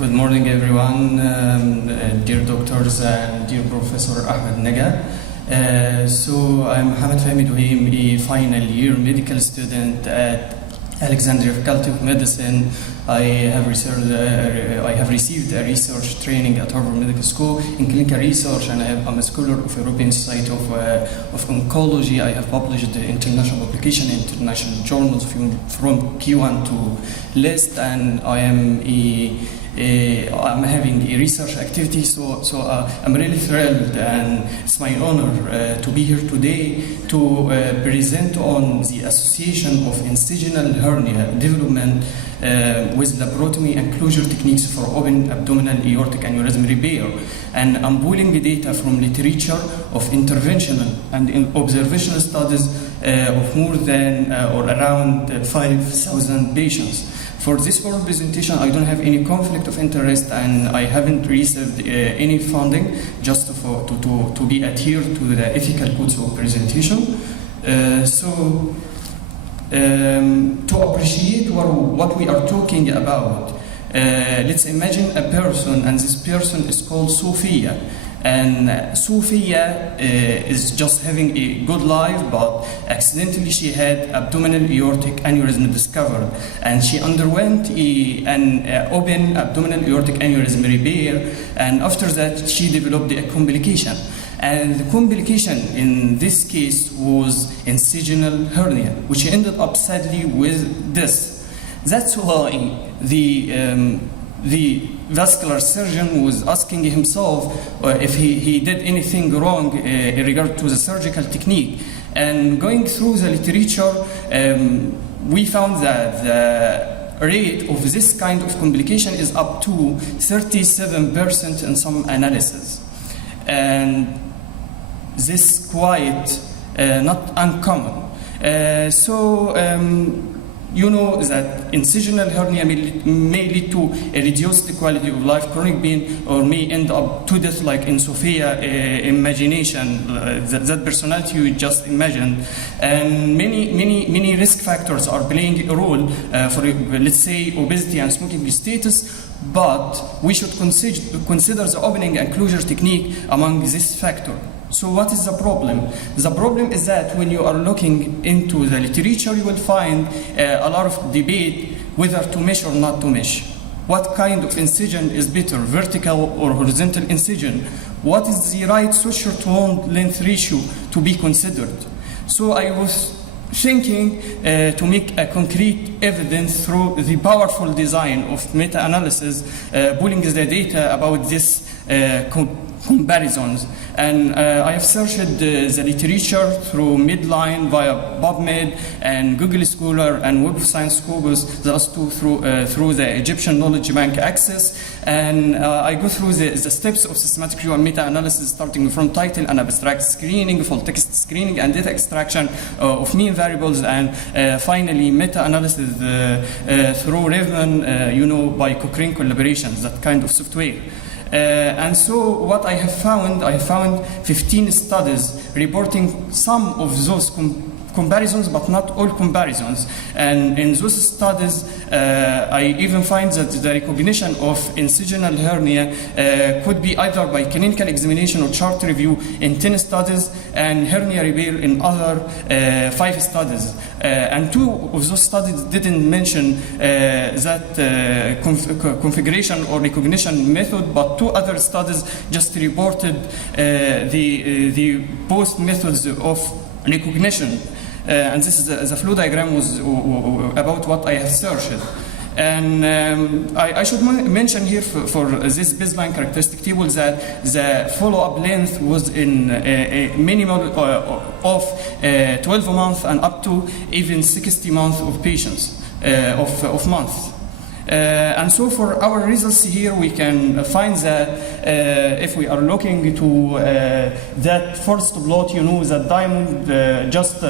Good morning, everyone, dear doctors and dear Professor Ahmed Naga. So I'm Mohamed Fahmi Douhim, a final year medical student at Alexandria Faculty of Medicine. I have received a research training at Harvard Medical School in clinical research, and I'm a scholar of European Society of Oncology. I have published the international publication in international journals from Q1 to list, and I'm having a research activity, so I'm really thrilled, and it's my honor to be here today to present on the association of incisional hernia development with laparotomy and closure techniques for open abdominal aortic aneurysm repair. And I'm pulling the data from literature of interventional and observational studies of more than or around 5,000 patients. For this oral presentation, I don't have any conflict of interest, and I haven't received any funding, just to be adhered to the ethical codes of presentation. To appreciate what we are talking about, let's imagine a person, and this person is called Sophia. And Sophia is just having a good life, but accidentally she had abdominal aortic aneurysm discovered, and she underwent an open abdominal aortic aneurysm repair, and after that she developed a complication. And the complication in this case was incisional hernia, which ended up sadly with this. That's why the vascular surgeon was asking himself if he did anything wrong in regard to the surgical technique. And going through the literature, we found that the rate of this kind of complication is up to 37% in some analysis. And this is quite not uncommon. You know that incisional hernia may lead to a reduced quality of life, chronic pain, or may end up to death, like in Sophia imagination, that personality you just imagined. And many risk factors are playing a role for, let's say, obesity and smoking status, but we should consider the opening and closure technique among this factor. So what is the problem? The problem is that when you are looking into the literature, you will find a lot of debate whether to mesh or not to mesh. What kind of incision is better, vertical or horizontal incision? What is the right suture to wound length ratio to be considered? So I was thinking to make a concrete evidence through the powerful design of meta-analysis, pulling the data about this comparisons. And I have searched the literature through Midline via PubMed and Google Scholar and Web of Science Scopus, the last two through the Egyptian Knowledge Bank Access. And I go through the steps of systematic review and meta-analysis, starting from title and abstract screening, full text screening, and data extraction of mean variables, and finally meta-analysis through Raven, by Cochrane collaborations, that kind of software. And so what I have found 15 studies reporting some of those comparisons, but not all comparisons. And in those studies, I even find that the recognition of incisional hernia could be either by clinical examination or chart review in 10 studies, and hernia repair in other 5 studies. And 2 of those studies didn't mention that configuration or recognition method, but 2 other studies just reported the both methods of recognition. And this is the flow diagram was about what I have searched. And I should mention here for this baseline characteristic table that the follow-up length was in a minimum of 12 months and up to even 60 months of patients, of months. And so for our results here, we can find that if we are looking to that first plot, that diamond just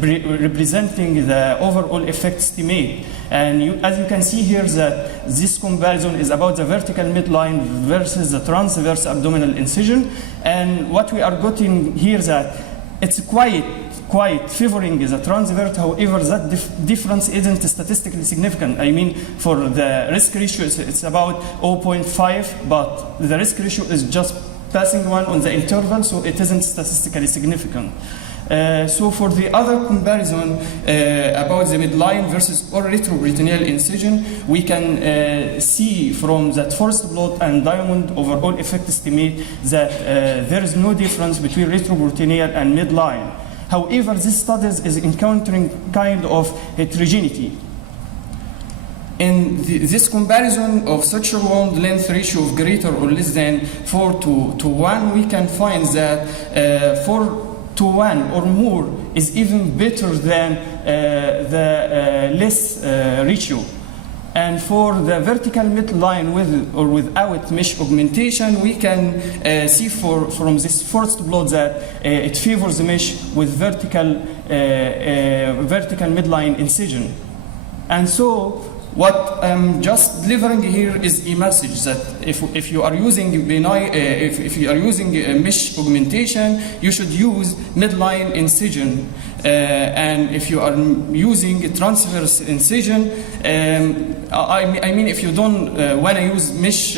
representing the overall effect estimate. And as you can see here, that this comparison is about the vertical midline versus the transverse abdominal incision. And what we are getting here that it's quite quite favoring the transverse. However, that difference isn't statistically significant. I mean, for the risk ratio, it's about 0.5, but the risk ratio is just passing one on the interval, so it isn't statistically significant. So for the other comparison about the midline versus or retroperitoneal incision, we can see from that first plot and diamond overall effect estimate that there is no difference between retroperitoneal and midline. However, this studies is encountering kind of heterogeneity. In this comparison of suture wound length ratio of greater or less than 4 to 1, we can find that 4 to 1 or more is even better than the less ratio. And for the vertical midline with or without mesh augmentation, we can see from this first plot that it favors the mesh with vertical midline incision. And so what I'm just delivering here is a message that if you are using if you are using mesh augmentation, you should use midline incision, and if you are using transverse incision, I mean if you don't want to use mesh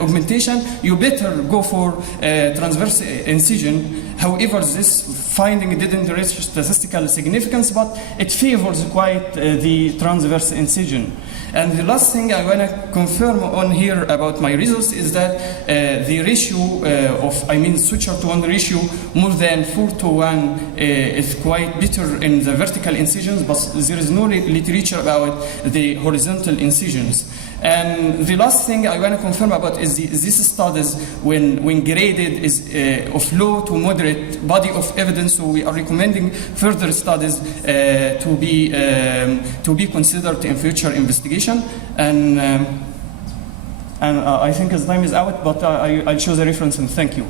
augmentation, you better go for transverse incision. However, this finding didn't reach statistical significance, but it favors quite the transverse incision. And the last thing I want to confirm on here about my results is that the ratio suture to wound ratio more than 4 to 1 is quite better in the vertical incisions, but there is no literature about the horizontal incisions. And the last thing I want to confirm about is these studies, when graded, is of low to moderate body of evidence. So we are recommending further studies to be considered in future investigation. And I think as time is out, but I'll show the reference and thank you.